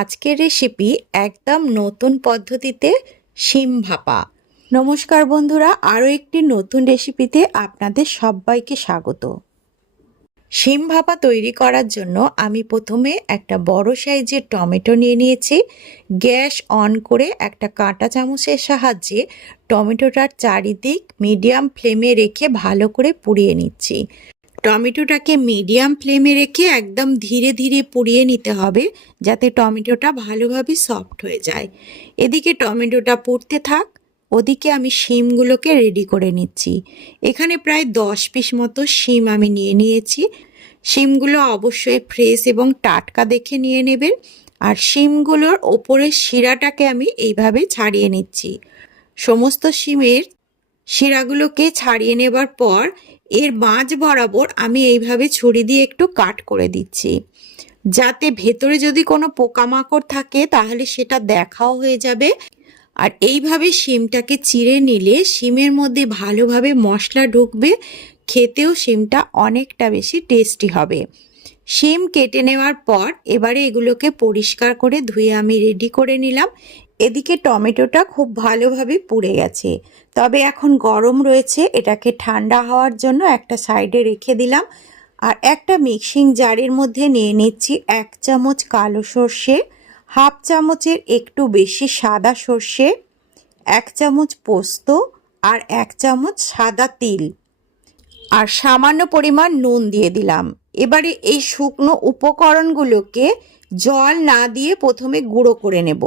আজকের রেসিপি একদম নতুন পদ্ধতিতে শিম ভাপা। নমস্কার বন্ধুরা, আরও একটি নতুন রেসিপিতে আপনাদের সবাইকে স্বাগত। শিম ভাপা তৈরি করার জন্য আমি প্রথমে একটা বড় সাইজের টমেটো নিয়ে নিয়েছি। গ্যাস অন করে একটা কাঁটা চামচের সাহায্যে টমেটোটার চারিদিক মিডিয়াম ফ্লেমে রেখে ভালো করে পুড়িয়ে নিচ্ছি। টমেটোটাকে মিডিয়াম ফ্লেমে রেখে একদম ধীরে ধীরে পুড়িয়ে নিতে হবে, যাতে টমেটোটা ভালোভাবে সফট হয়ে যায়। এদিকে টমেটোটা পুড়তে থাক, ওদিকে আমি শিমগুলোকে রেডি করে নিচ্ছি। এখানে প্রায় 10 পিস মতো শিম আমি নিয়ে নিয়েছি। শিমগুলো অবশ্যই ফ্রেশ এবং টাটকা দেখে নিয়ে নেবেন। আর শিমগুলোর ওপরের শিরাটাকে আমি এইভাবে ছাড়িয়ে নিচ্ছি। সমস্ত শিমের শিরাগুলোকে ছাড়িয়ে নেবার পর এর মাঝ বরাবর আমি এইভাবে ছুরি দিয়ে একটু কাট করে দিচ্ছি, যাতে ভেতরে যদি কোনো পোকামাকড় থাকে তাহলে সেটা দেখাও হয়ে যাবে। আর এইভাবে শিমটাকে চিড়ে নিলে শিমের মধ্যে ভালোভাবে মশলা ঢুকবে, খেতেও শিমটা অনেকটা বেশি টেস্টি হবে। শিম কেটে নেওয়ার পর এবারে এগুলোকে পরিষ্কার করে ধুয়ে আমি রেডি করে নিলাম। এদিকে টমেটোটা খুব ভালোভাবে পুড়ে গেছে, তবে এখন গরম রয়েছে, এটাকে ঠান্ডা হওয়ার জন্য একটা সাইডে রেখে দিলাম। আর একটা মিক্সিং জারের মধ্যে নিয়ে নিচ্ছি 1 চামচ কালো সর্ষে, হাফ চামচের একটু বেশি সাদা সর্ষে, 1 চামচ পোস্ত আর 1 চামচ সাদা তিল আর সামান্য পরিমাণ নুন দিয়ে দিলাম। এবারে এই শুকনো উপকরণগুলোকে জল না দিয়ে প্রথমে গুঁড়ো করে নেব।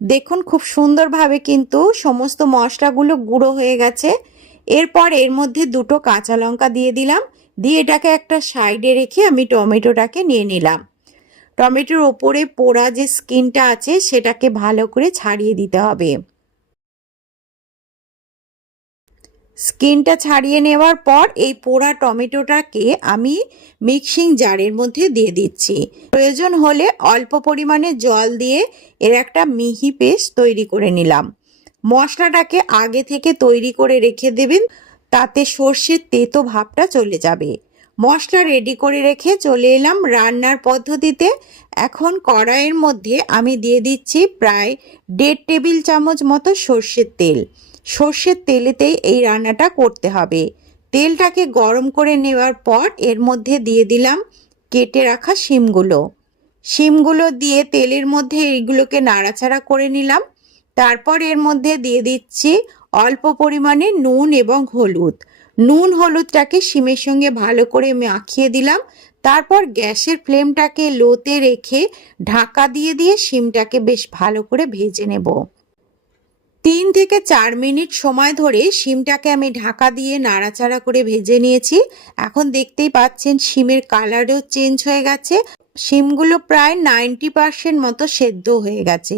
দেখুন খুব সুন্দরভাবে কিন্তু সমস্ত মশলাগুলো গুঁড়ো হয়ে গেছে। এরপর এর মধ্যে 2টো কাঁচা লঙ্কা দিয়ে দিলাম, দিয়ে এটাকে একটা সাইডে রেখে আমি টমেটোটাকে নিয়ে নিলাম। টমেটোর ওপরে পোড়া যে স্কিনটা আছে সেটাকে ভালো করে ছাড়িয়ে দিতে হবে। স্কিনটা ছাড়িয়ে নেওয়ার পর এই পোড়া টমেটোটাকে আমি মিক্সিং জারের মধ্যে দিয়ে দিচ্ছি। প্রয়োজন হলে অল্প পরিমাণে জল দিয়ে এর একটা মিহি পেস্ট তৈরি করে নিলাম। মশলাটাকে আগে থেকে তৈরি করে রেখে দেবেন, তাতে সর্ষের তেতো ভাবটা চলে যাবে। মশলা রেডি করে রেখে চলে এলাম রান্নার পদ্ধতিতে। এখন কড়াইয়ের মধ্যে আমি দিয়ে দিচ্ছি প্রায় 1.5 টেবিল চামচ মতো সর্ষের তেল। সর্ষের তেলেতেই এই রান্নাটা করতে হবে। তেলটাকে গরম করে নেওয়ার পর এর মধ্যে দিয়ে দিলাম কেটে রাখা শিমগুলো দিয়ে তেলের মধ্যে এইগুলোকে নাড়াচাড়া করে নিলাম। তারপর এর মধ্যে দিয়ে দিচ্ছি অল্প পরিমাণে নুন এবং হলুদ। নুন হলুদটাকে শিমের সঙ্গে ভালো করে মাখিয়ে দিলাম। তারপর গ্যাসের ফ্লেমটাকে লোতে রেখে ঢাকা দিয়ে দিয়ে শিমটাকে বেশ ভালো করে ভেজে নেব। 3 থেকে 4 মিনিট সময় ধরে শিমটাকে আমি ঢাকা দিয়ে নাড়াচাড়া করে ভেজে নিয়েছি। এখন দেখতেই পাচ্ছেন শিমের কালারও চেঞ্জ হয়ে গেছে। শিমগুলো প্রায় 90% মতো সেদ্ধ হয়ে গেছে।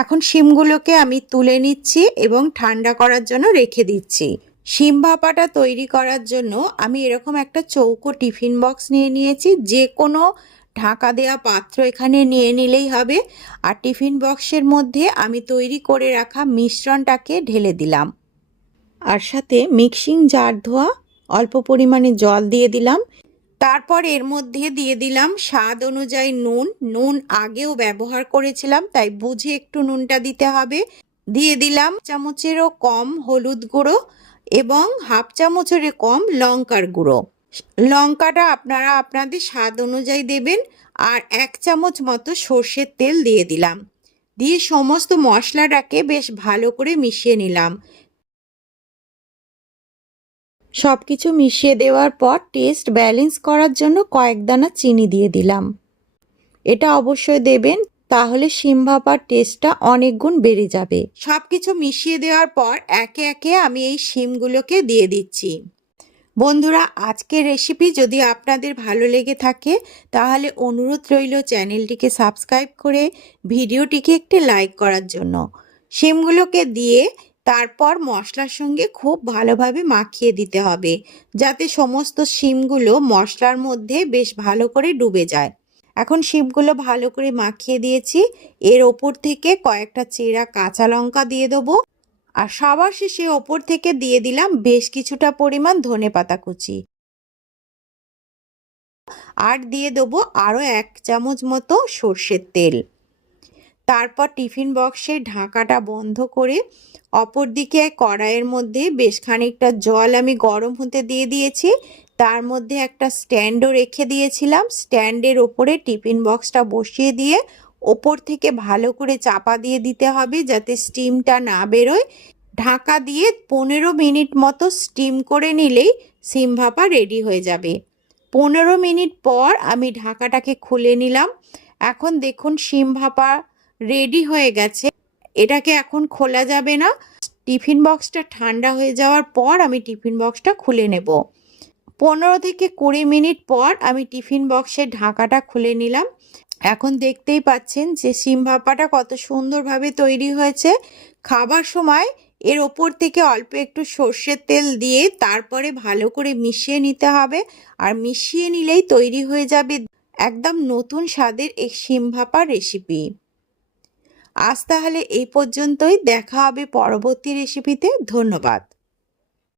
এখন শিমগুলোকে আমি তুলে নিচ্ছি এবং ঠান্ডা করার জন্য রেখে দিচ্ছি। শিম ভাপাটা তৈরি করার জন্য আমি এরকম একটা চৌকো টিফিন বক্স নিয়ে নিয়েছি। যে কোনো ঢাকা দেওয়া পাত্র এখানে নিয়ে নিলেই হবে। আর টিফিন বক্সের মধ্যে আমি তৈরি করে রাখা মিশ্রণটাকে ঢেলে দিলাম। আর সাথে মিক্সিং জার ধোয়া অল্প পরিমাণে জল দিয়ে দিলাম। তারপর এর মধ্যে দিয়ে দিলাম স্বাদ অনুযায়ী নুন আগেও ব্যবহার করেছিলাম, তাই বুঝে একটু নুনটা দিতে হবে। দিয়ে দিলাম চামচেরও কম হলুদ গুঁড়ো এবং হাফ চামচেরও কম লঙ্কার গুঁড়ো। লঙ্কাটা আপনারা আপনাদের স্বাদ অনুযায়ী দেবেন। আর 1 চামচ মতো সর্ষের তেল দিয়ে দিলাম। দিয়ে সমস্ত মশলাটাকে বেশ ভালো করে মিশিয়ে নিলাম। সব কিছু মিশিয়ে দেওয়ার পর টেস্ট ব্যালেন্স করার জন্য কয়েক দানা চিনি দিয়ে দিলাম। এটা অবশ্যই দেবেন, তাহলে শিম ভাপার টেস্টটা অনেক গুণ বেড়ে যাবে। সব কিছু মিশিয়ে দেওয়ার পর একে একে আমি এই শিমগুলোকে দিয়ে দিচ্ছি। বন্ধুরা, আজকের রেসিপি যদি আপনাদের ভালো লেগে থাকে তাহলে অনুরোধ রইল চ্যানেলটিকে সাবস্ক্রাইব করে ভিডিওটিকে একটি লাইক করার জন্য। শিমগুলোকে দিয়ে তারপর মশলার সঙ্গে খুব ভালোভাবে মাখিয়ে দিতে হবে, যাতে সমস্ত শিমগুলো মশলার মধ্যে বেশ ভালো করে ডুবে যায়। এখন শিমগুলো ভালো করে মাখিয়ে দিয়েছি। এর ওপর থেকে কয়েকটা চেরা কাঁচা লঙ্কা দিয়ে দেবো। আর সবার শেষে ওপর থেকে দিয়ে দিলাম বেশ কিছুটা পরিমাণ ধনেপাতা কুচি। আর দিয়ে দেবো আরও 1 চামচ মতো সর্ষের তেল। তারপর টিফিন বক্সের ঢাকাটা বন্ধ করে অপর দিকে কড়াইয়ের মধ্যে বেশ খানিকটা জল আমি গরম হতে দিয়ে দিয়েছি। তার মধ্যে একটা স্ট্যান্ডও রেখে দিয়েছিলাম। স্ট্যান্ডের ওপরে টিফিন বক্সটা বসিয়ে দিয়ে ওপর থেকে ভালো করে চাপা দিয়ে দিতে হবে যাতে স্টিমটা না বেরোয়। ঢাকা দিয়ে 15 মিনিট মতো স্টিম করে নিলেই শিম ভাপা রেডি হয়ে যাবে। 15 মিনিট পর আমি ঢাকাটাকে খুলে নিলাম। এখন দেখুন শিম ভাপা রেডি হয়ে গেছে। এটাকে এখন খোলা যাবে না। টিফিন বক্সটা ঠান্ডা হয়ে যাওয়ার পর আমি টিফিন বক্সটা খুলে নেব। 15 থেকে 20 মিনিট পর আমি টিফিন বক্সের ঢাকাটা খুলে নিলাম। এখন দেখতেই পাচ্ছেন যে শিম ভাপাটা কত সুন্দরভাবে তৈরি হয়েছে। খাবার সময় এর ওপর থেকে অল্প একটু সর্ষের তেল দিয়ে তারপরে ভালো করে মিশিয়ে নিতে হবে। আর মিশিয়ে নিলেই তৈরি হয়ে যাবে একদম নতুন স্বাদের এই শিম ভাপার রেসিপি। আজ তাহলে এই পর্যন্তই। দেখা হবে পরবর্তী রেসিপিতে। ধন্যবাদ।